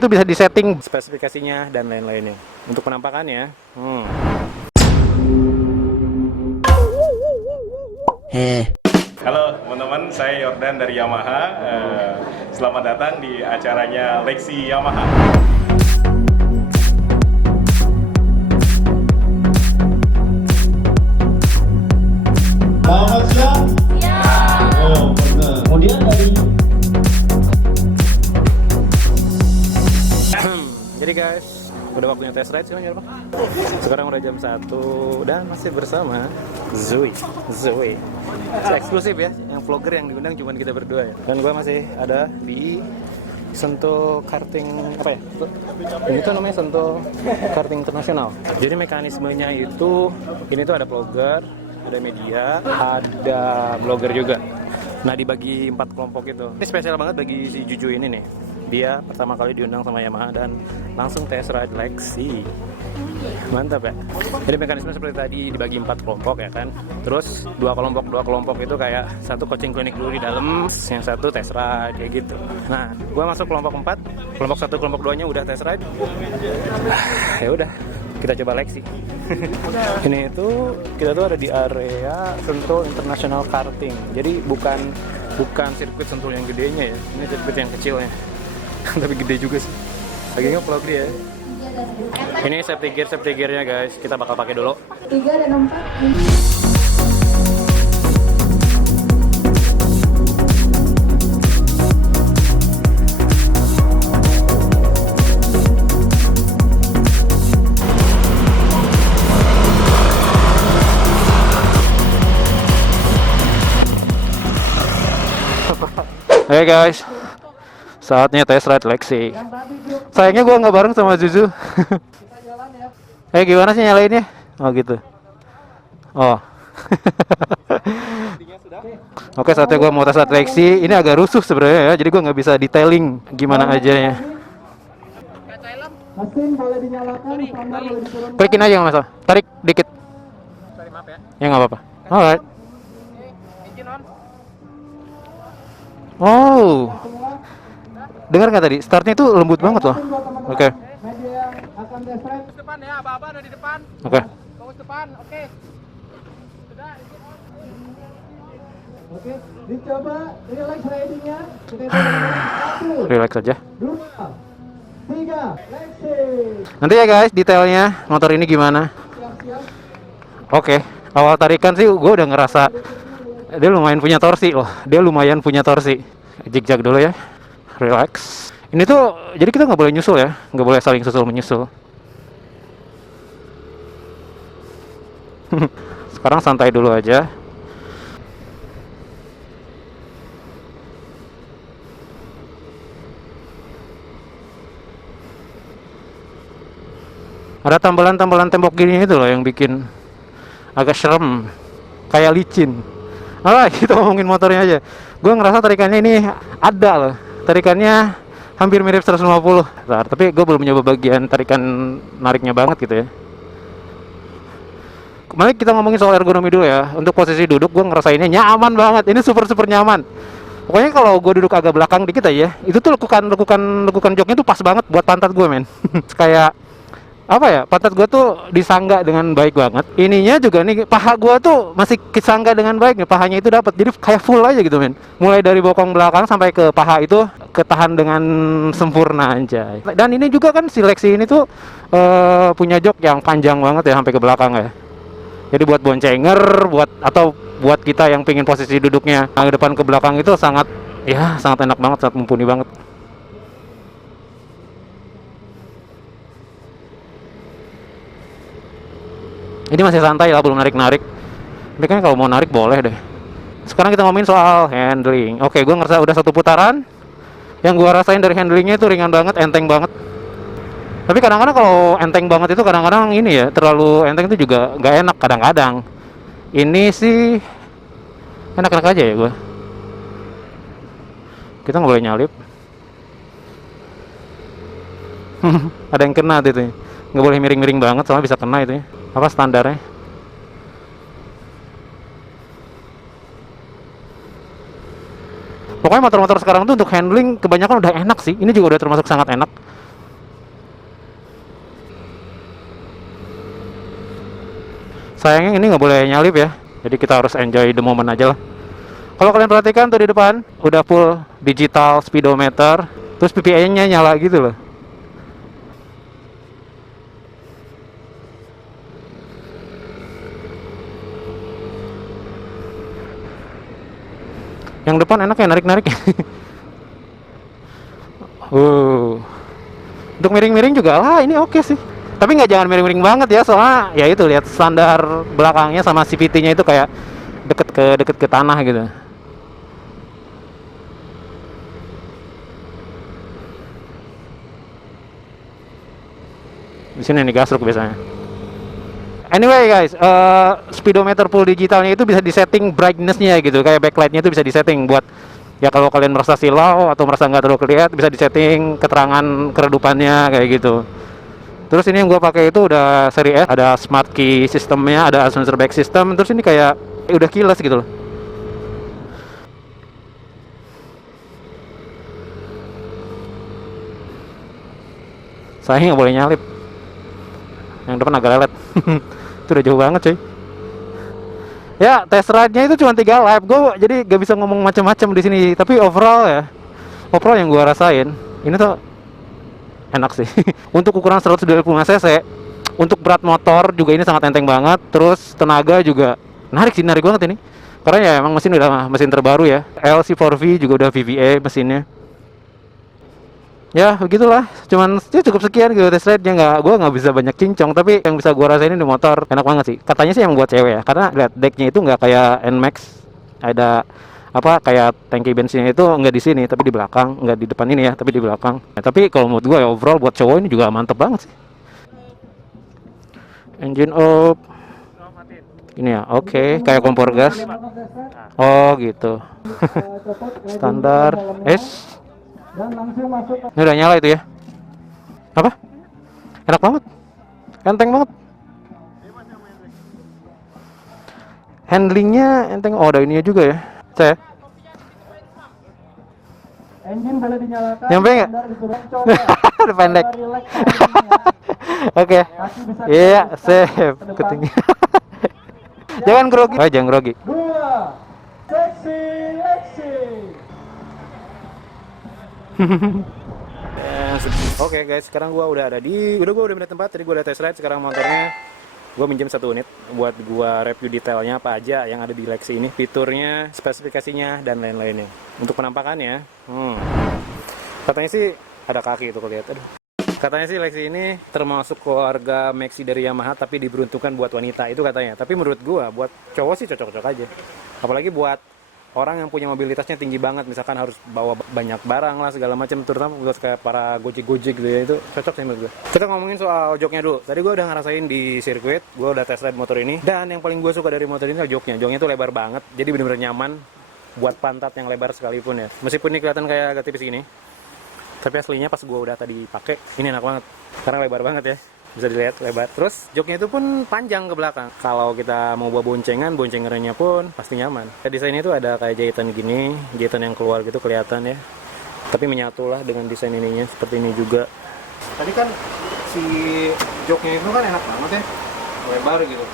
itu bisa disetting spesifikasinya dan lain-lainnya. Untuk penampakannya, halo teman-teman, saya Yordan dari Yamaha. Selamat datang di acaranya Lexi Yamaha. Selamat siang. Oh, benar. Kemudian dari Jadi guys, udah waktunya test ride sekarang ya Pak? Sekarang udah jam 1 dan masih bersama Zoe. Eksklusif ya, yang vlogger yang diundang cuma kita berdua ya. Dan gua masih ada di Sentul Karting apa ya? Ini tuh namanya Sentul Karting Internasional. Jadi mekanismenya itu ini tuh ada vlogger, ada media, ada blogger juga. Nah dibagi 4 kelompok itu. Ini spesial banget bagi si Juju ini nih. Dia pertama kali diundang sama Yamaha dan langsung test ride Lexi. Mantap ya. Jadi mekanisme seperti tadi dibagi 4 kelompok ya kan. Terus dua kelompok itu kayak satu coaching klinik dulu di dalam, yang satu test ride kayak gitu. Nah, gua masuk kelompok 4, kelompok 1, kelompok 2-nya udah test ride. Ya udah, kita coba Lexi. Ini itu kita tuh ada di area Sentul International Karting. Jadi bukan sirkuit Sentul yang gedenya ya. Ini sirkuit yang kecilnya. Tapi gede juga sih. Lagi nge-vlog dia. Ini safety gear-nya guys. Kita bakal pakai dulu. 3 dan 4. Oke guys, saatnya test ride Lexi. Sayangnya gua nggak bareng sama Zuzu. Gimana sih nyalainnya? Oh gitu. Oh. Oke, saatnya gua mau tes ride Lexi. Ini agak rusuh sebenarnya ya, jadi gua nggak bisa detailing gimana aja ya. mesin boleh dinyalakan, standar boleh diturunkan. Klikin aja nggak masalah. Tarik dikit. Sorry, maaf ya. Ya nggak apa-apa. Alright. Engine on. Oh. Dengar nggak tadi? Startnya itu lembut banget loh. Oke. Media akan test ride. Fokus depan ya, Aba-aba ada di depan. Oke. Fokus depan, oke. Sudah, engine on. Oke, dicoba relax ridingnya. Kita hitung 1, Relax aja. 2, 3, Lexi. Nanti ya guys, detailnya motor ini gimana. Siap-siap. Oke. Awal tarikan sih gue udah ngerasa dia lumayan punya torsi loh. Dia lumayan punya torsi. Jig-jag dulu ya. Relax. Ini tuh jadi kita nggak boleh nyusul ya, nggak boleh saling susul menyusul. Sekarang santai dulu aja. Ada tambalan-tambalan tembok gini itu loh yang bikin agak serem, kayak licin. Kita ngomongin motornya aja. Gue ngerasa tarikannya ini ada loh. Tarikannya hampir mirip 150. Bentar, tapi gue belum nyoba bagian tarikan nariknya banget gitu ya. Mari kita ngomongin soal ergonomi dulu ya. Untuk posisi duduk gue ngerasainnya nyaman banget. Ini super nyaman. Pokoknya kalau gue duduk agak belakang dikit aja, itu tuh lekukan joknya tuh pas banget buat pantat gue men. Kayak apa ya, pantat gue tuh disangga dengan baik banget. Ininya juga nih, paha gue tuh masih disangga dengan baik nih, pahanya itu dapat. Jadi kayak full aja gitu men. Mulai dari bokong belakang sampai ke paha itu ketahan dengan sempurna aja. Dan ini juga kan si Lexi ini tuh punya jok yang panjang banget ya sampai ke belakang ya. Jadi buat boncenger, buat kita yang pingin posisi duduknya ke depan ke belakang itu sangat enak banget, sangat mumpuni banget. Ini masih santai lah, belum narik-narik. Tapi kan kalau mau narik boleh deh. Sekarang kita ngomongin soal handling. Oke, gue ngerasa udah 1 putaran. Yang gue rasain dari handlingnya itu ringan banget, enteng banget. Tapi kadang-kadang kalau enteng banget itu kadang-kadang ini ya, terlalu enteng itu juga nggak enak kadang-kadang. Ini sih enak-enak aja ya gue. Kita nggak boleh nyalip. Ada yang kena tuh itu. Nggak boleh miring-miring banget, soalnya bisa kena itu ya. Apa standarnya? Pokoknya motor-motor sekarang tuh untuk handling kebanyakan udah enak sih. Ini juga udah termasuk sangat enak. Sayangnya ini nggak boleh nyalip ya, jadi kita harus enjoy the moment aja lah. Kalau kalian perhatikan tuh di depan udah full digital speedometer, terus PPA-nya nyala gitu loh. Yang depan enak ya narik-narik. Untuk miring-miring juga lah ini oke sih. Tapi nggak jangan miring-miring banget ya, soalnya ya itu lihat standar belakangnya sama CVT-nya itu kayak deket ke tanah gitu. Di sini nih gasruk biasanya. Anyway guys, speedometer full digitalnya itu bisa disetting brightness-nya gitu, kayak backlight-nya itu bisa disetting buat ya kalau kalian merasa silau atau merasa nggak terlalu kelihatan, bisa disetting keterangan keredupannya kayak gitu. Terus ini yang gue pakai itu udah seri S, ada smart key sistemnya, ada sensor back system, terus ini kayak udah keyless gitu loh. Sayang nggak boleh nyalip. Yang depan agak lelet. Itu udah jauh banget cuy. Ya test ride-nya itu cuma 3 lap. Gue jadi gak bisa ngomong macam-macam di sini. Tapi overall ya, overall yang gue rasain ini tuh enak sih. Untuk ukuran 125 cc, untuk berat motor juga ini sangat enteng banget. Terus tenaga juga narik banget ini. Karena ya emang mesin udah mesin terbaru ya. LC4V juga udah VVA mesinnya. Ya begitulah, cuman ya cukup sekian gitu test ride-nya. Gue nggak bisa banyak cincong, tapi yang bisa gue rasain di motor enak banget sih. Katanya sih yang buat cewek ya, karena lihat decknya itu nggak kayak NMAX, ada apa kayak tangki bensinnya itu nggak di sini tapi di belakang, nggak di depan ini ya tapi di belakang. Nah, tapi kalau menurut gue ya overall buat cowok ini juga mantep banget sih. Engine up, ini ya, oke, kayak kompor gas. Oh gitu. Standar S. Dan langsung masuk ke Ini udah nyala itu ya? Apa? Enak banget, enteng banget. Handlingnya enteng. Oh ada ininya juga ya, saya. engine boleh dinyalakan. Nyampe nggak? Standar disuruh coba. Udah pendek. Relax timingnya. Oke. Kaki bisa Iya, ke save. depan. Ketinggian. Jangan grogi. Oh, jangan grogi. 2 seksi aksi. Oke guys, sekarang gua udah pindah tempat. Tadi gua udah test ride, sekarang motornya gua minjem 1 unit buat gua review detailnya apa aja yang ada di Lexi ini, fiturnya, spesifikasinya dan lain-lainnya. Untuk penampakannya, katanya sih ada kaki itu kelihatan. Katanya sih Lexi ini termasuk keluarga Maxi dari Yamaha tapi diberuntukkan buat wanita itu katanya. Tapi menurut gua buat cowok sih cocok-cocok aja. Apalagi buat orang yang punya mobilitasnya tinggi banget, misalkan harus bawa banyak barang lah segala macam, terutama buat kayak para gojek gitu ya, itu cocok sih menurut gue. Kita ngomongin soal joknya dulu. Tadi gue udah ngerasain di sirkuit, gue udah test ride motor ini, dan yang paling gue suka dari motor ini adalah joknya. Joknya tuh lebar banget, jadi bener-bener nyaman buat pantat yang lebar sekalipun ya. Meskipun ini kelihatan kayak agak tipis gini, tapi aslinya pas gue udah tadi pakai, ini enak banget karena lebar banget ya. Bisa dilihat lebar. Terus joknya itu pun panjang ke belakang. Kalau kita mau bawa boncengannya pun pasti nyaman. Desainnya itu ada kayak jahitan gini, jahitan yang keluar gitu kelihatan ya. Tapi menyatu lah dengan desain ininya seperti ini juga. Tadi kan si joknya itu kan enak banget ya, lebar gitu.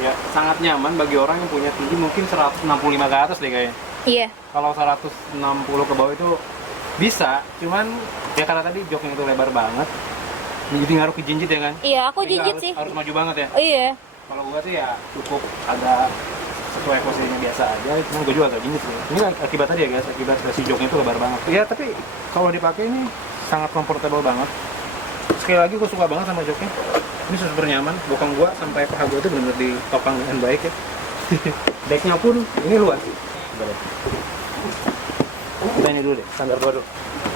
Ya sangat nyaman bagi orang yang punya tinggi mungkin 165 ke atas deh kayaknya. Iya. Kalau 160 ke bawah itu bisa, cuman ya karena tadi joknya itu lebar banget. Jadi ngaruh ke jinjit ya kan? Iya, aku Jadi jinjit harus, sih. harus maju banget ya? Oh, iya. Kalau gua sih ya cukup agak sesuai posisinya biasa aja, cuma gua juga agak jinjit sih. Ini akibat tadi ya guys, akibat si joknya itu lebar banget. Iya, tapi kalau dipakai ini sangat comfortable banget. Sekali lagi gua suka banget sama joknya. Ini super nyaman, bokong gua sampai paha gua itu benar-benar ditopang dengan baik ya. Decknya pun ini luas. Kita ini dulu deh, standar gua dulu.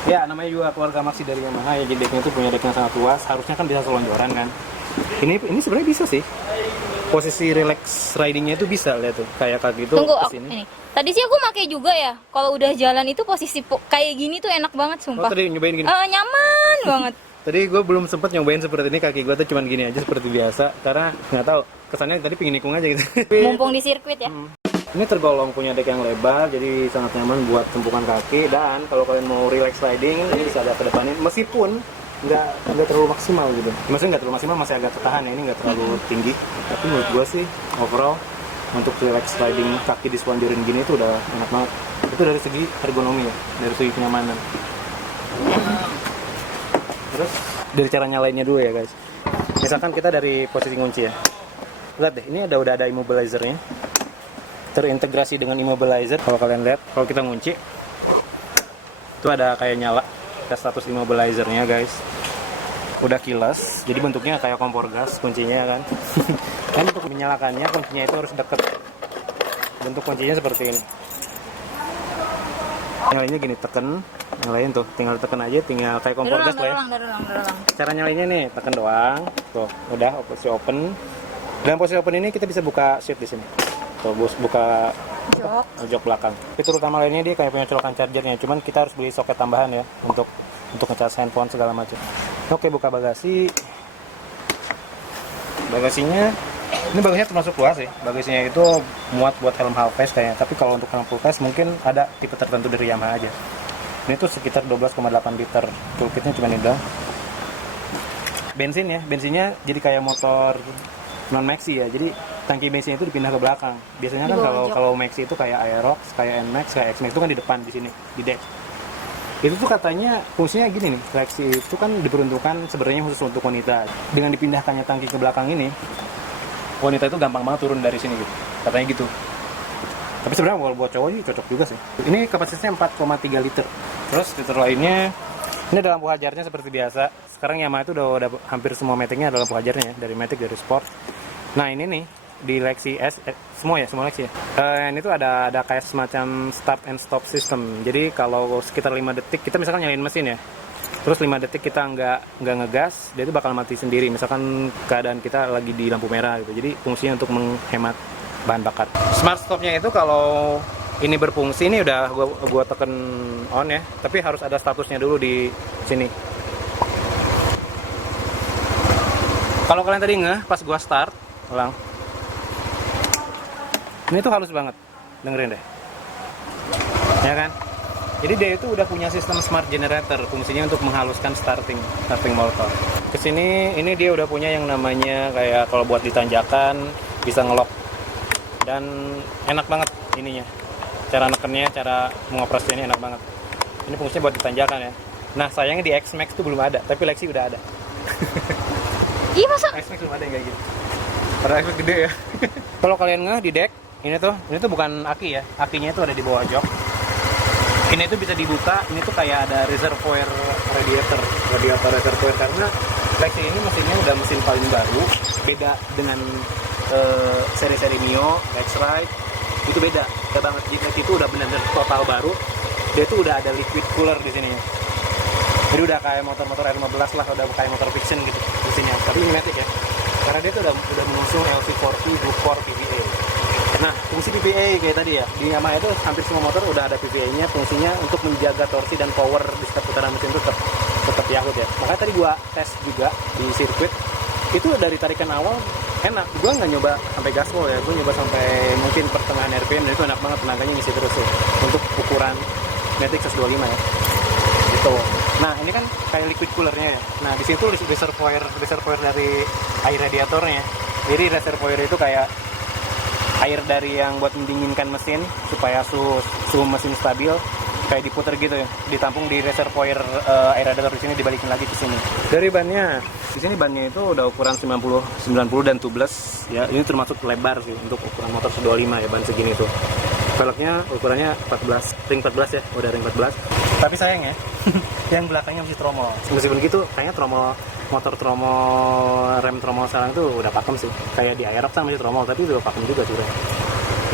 Ya, namanya juga keluarga Maxi dari Yamaha ya, jadi decknya itu punya deck yang sangat luas, harusnya kan bisa selonjoran kan. Ini sebenarnya bisa sih. Posisi relax ridingnya itu bisa, lihat tuh, kayak kaki itu Tunggu, kesini. ini. Tadi sih aku pakai juga ya. Kalau udah jalan itu posisi kayak gini tuh enak banget, Oh, sumpah. tadi nyobain gini. Nyaman banget. Tadi gue belum sempet nyobain seperti ini, kaki gue tuh cuman gini aja seperti biasa, karena nggak tahu kesannya tadi pingin nikung aja gitu. Mumpung di sirkuit ya. Ini tergolong punya deck yang lebar, jadi sangat nyaman buat tumpukan kaki. Dan kalau kalian mau relax riding, ini bisa ada ke depannya. Meskipun nggak terlalu maksimal gitu. Maksudnya nggak terlalu maksimal, masih agak tertahan ya, ini nggak terlalu tinggi. Tapi menurut gue sih overall untuk relax sliding kaki di spondirin gini itu udah enak banget. Itu dari segi ergonomi ya, dari segi kenyamanan. Terus dari cara nyalainnya dulu ya guys. Misalkan kita dari posisi kunci ya. Lihat deh, ini udah ada immobilizer-nya. Terintegrasi dengan immobilizer. Kalau kalian lihat, kalau kita ngunci itu ada kayak nyala status immobilizer-nya guys. Udah keyless, jadi bentuknya kayak kompor gas kuncinya kan. Dan untuk menyalakannya kuncinya itu harus deket. Bentuk kuncinya seperti ini. Nyalainnya gini, tekan, nyalain tuh, tinggal tekan aja, tinggal kayak kompor gas lah ya. Cara nyalainnya nih, tekan doang. Tuh, udah posisi open. Dalam posisi open ini kita bisa buka seat di sini. Tuh, buka jok belakang. Fitur utama lainnya dia kayak punya colokan chargernya, cuman kita harus beli soket tambahan ya untuk ngecas handphone segala macam. Oke, buka bagasi. Bagasinya ini bagasinya termasuk luas sih. Bagasinya itu muat buat helm half face kayaknya. Tapi kalau untuk helm full face mungkin ada tipe tertentu dari Yamaha aja. Ini tuh sekitar 12,8 liter. Toolkitnya cuma ini doang. Bensinnya jadi kayak motor non maxi ya. Jadi tangki bensinnya itu dipindah ke belakang. Biasanya kan kalau maxi itu kayak Aerox, kayak Nmax, kayak Xmax itu kan di depan di sini, di deck. Itu tuh katanya fungsinya gini nih, Lexi itu kan diperuntukkan sebenarnya khusus untuk wanita. Dengan dipindahkannya tangki ke belakang ini, wanita itu gampang banget turun dari sini gitu, katanya gitu. Tapi sebenarnya buat cowok ini cocok juga sih. Ini kapasitasnya 4,3 liter. Terus fitur lainnya, ini ada lampu hajarnya seperti biasa. Sekarang Yamaha itu udah hampir semua Matic-nya ada lampu hajarnya ya, dari Matic, dari Sport. Nah ini nih di Lexi S, semua Lexi ya. Ini tuh ada kayak semacam start and stop system. Jadi kalau sekitar 5 detik kita misalkan nyalain mesin ya, terus 5 detik kita nggak ngegas, dia itu bakal mati sendiri. Misalkan keadaan kita lagi di lampu merah gitu. Jadi fungsinya untuk menghemat bahan bakar. Smart stopnya itu kalau ini berfungsi, ini udah gua tekan on ya, tapi harus ada statusnya dulu di sini. Kalau kalian tadi pas gua start ulang, ini tuh halus banget, dengerin deh, ya kan? Jadi dia itu udah punya sistem smart generator, fungsinya untuk menghaluskan starting motor. Kesini, ini dia udah punya yang namanya kayak kalau buat ditanjakan bisa ngelock, dan enak banget ininya. Cara nekennya, cara mengoperasikannya enak banget. Ini fungsinya buat ditanjakan ya. Nah sayangnya di X-Max tuh belum ada, tapi Lexi udah ada. Iya masa? X-Max belum ada yang kayak gitu. Padahal X-Max gede ya. Kalau kalian di deck, ini tuh bukan aki ya, akinya itu ada di bawah jok. Ini tuh bisa dibuka, ini tuh kayak ada reservoir radiator reservoir, karena Lexi ini mesinnya udah mesin paling baru, beda dengan seri-seri Mio, X-Ride, itu beda banget. Lexi itu udah benar-benar total baru, dia tuh udah ada liquid cooler di sini. Jadi udah kayak motor-motor R15 lah, udah kayak motor fiction gitu mesinnya, tapi ini Matic ya. Karena dia tuh udah mengusung LC40 2-core PVA. Nah, fungsi PVA kayak tadi ya, di Yamaha itu hampir semua motor udah ada PVA-nya, fungsinya untuk menjaga torsi dan power di setiap putaran mesin itu tetap Yahut ya. Makanya tadi gua tes juga di sirkuit, itu dari tarikan awal enak. Gua nggak nyoba sampai gaspol ya, gua nyoba sampai mungkin pertengahan RPM, dan itu enak banget, tenaganya ngisi terus ya. Untuk ukuran Matic 125 ya. Gitu. Nah, ini kan kayak liquid coolernya ya. Nah, di situ reservoir dari air radiatornya. Jadi reservoir itu kayak air dari yang buat mendinginkan mesin supaya suhu mesin stabil, kayak diputer gitu ya, ditampung di reservoir air radiator di sini, dibalikin lagi ke sini. Dari bannya, di sini bannya itu udah ukuran 90 dan tubeless ya. Ini termasuk lebar sih untuk ukuran motor 125 ya, ban segini tuh. Velgnya ukurannya 14, ring 14 ya, udah ring 14. Tapi sayang ya, yang belakangnya masih tromol. Meskipun gitu, kayaknya motor tromol, rem tromol sekarang tuh udah pakem sih. Kayak di Aerox kan masih tromol, tapi udah pakem juga sebenarnya.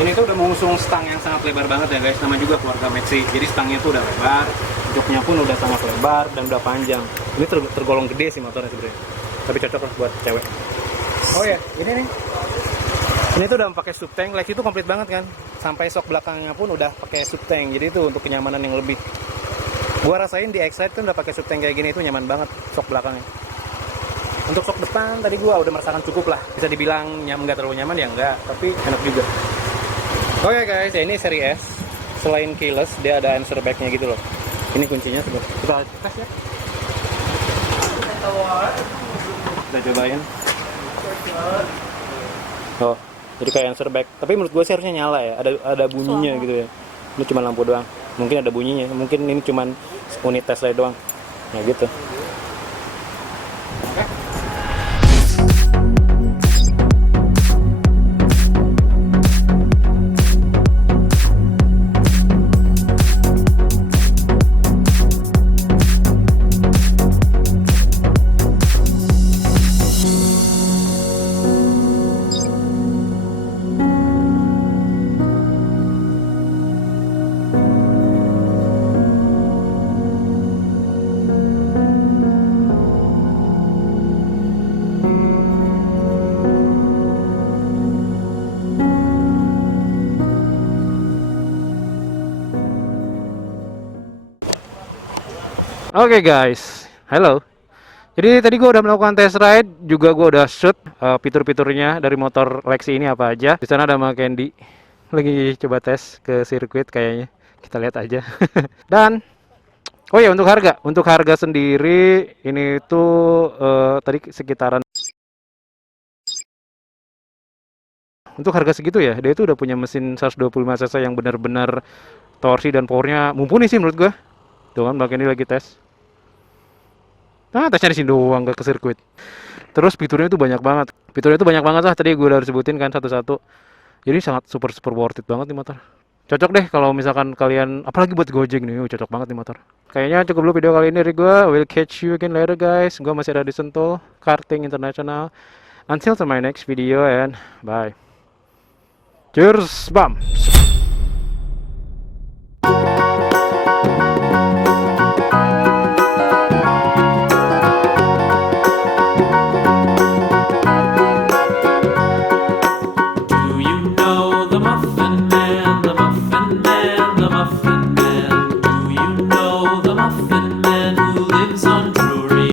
Ini tuh udah mengusung stang yang sangat lebar banget ya guys, nama juga keluarga Maxi. Jadi stangnya tuh udah lebar, joknya pun udah sangat lebar dan udah panjang. Ini tergolong gede sih motornya sebenarnya, tapi cocok lah buat cewek. Oh ya, ini nih. Ini tuh udah pakai subtank, Lexi itu komplit banget kan. Sampai sok belakangnya pun udah pakai subtank. Jadi itu untuk kenyamanan yang lebih. Gua rasain di X-Ride kan udah pakai subtank kayak gini, itu nyaman banget sok belakangnya. Untuk sok depan tadi gua udah merasakan cukup lah. Bisa dibilang nggak terlalu nyaman ya enggak, tapi enak juga. Oke guys, ya ini seri S. Selain keyless, dia ada answer back-nya gitu loh. Ini kuncinya, kita tes ya. Kita cobain. Oh, jadi kayak answer back. Tapi menurut gue sih harusnya nyala ya. Ada bunyinya gitu ya. Ini cuma lampu doang. Mungkin ada bunyinya. Mungkin ini cuma unit tes light doang. Nah gitu. Oke guys, halo. Jadi tadi gue udah melakukan test ride, juga gue udah shoot fitur-fiturnya dari motor Lexi ini apa aja. Di sana ada sama Candy, lagi coba tes ke sirkuit kayaknya. Kita lihat aja. Dan, oh ya untuk harga sendiri ini tuh tadi sekitaran. Untuk harga segitu ya, dia itu udah punya mesin 125 cc yang benar-benar torsi dan powernya mumpuni sih menurut gue. Tuh kan, Bang Candy lagi tes. Nah, tesnya di sini doang, gak ke sirkuit. Terus fiturnya itu banyak banget. Fiturnya itu banyak banget lah, tadi gue udah sebutin kan satu-satu. Jadi sangat super worth it banget nih motor. Cocok deh kalau misalkan kalian, apalagi buat Gojek nih, cocok banget nih motor. Kayaknya cukup dulu video kali ini dari gue. We'll catch you again later guys. Gue masih ada di Sentul, Karting International. Until to my next video and bye. Cheers, bam.